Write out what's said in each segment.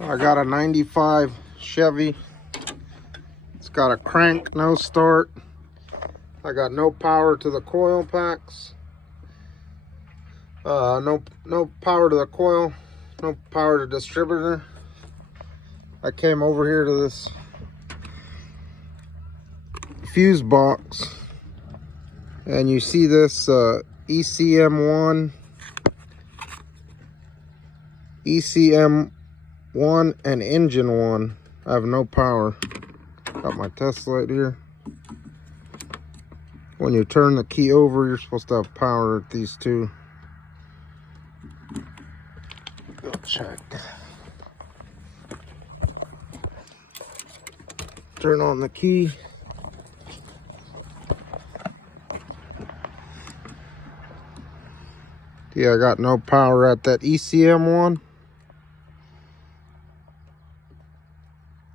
I got a 95 Chevy. It's got a crank, no start. I got no power to the coil packs. No power to the coil, no power to distributor. I came over here to this fuse box, and you see this ECM1 and engine 1. I have no power. Got my test light here. When you turn the key over, you're supposed to have power at these two. Go check. Turn on the key. Yeah, I got no power at that ECM1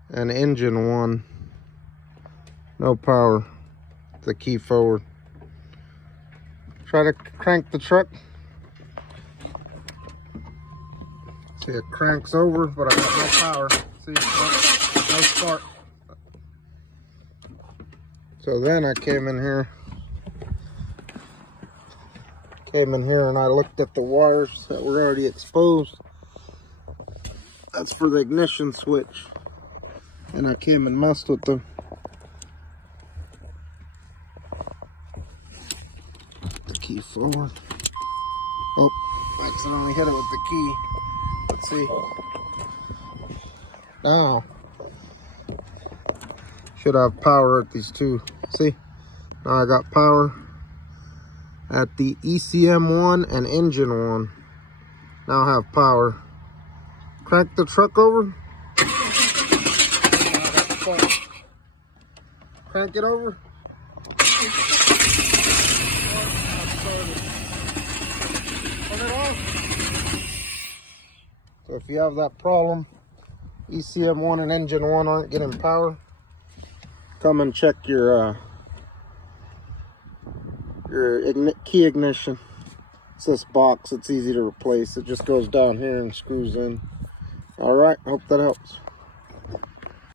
and engine 1. No power. The key forward. Try to crank the truck. See, it cranks over, but I got no power. See, no spark. So then I came in here and I looked at the wires that were already exposed. That's for the ignition switch. And I came and messed with them. The key forward. Oh, accidentally hit it with the key. Let's see. Now, should have power at these two. See? Now I got power at the ECM1 and engine 1. Now I have power. Crank the truck over. Crank it over. So if you have that problem, ECM1 and engine 1 aren't getting power, come and check your key ignition. It's this box. It's easy to replace. It just goes down here and screws in. All right, hope that helps.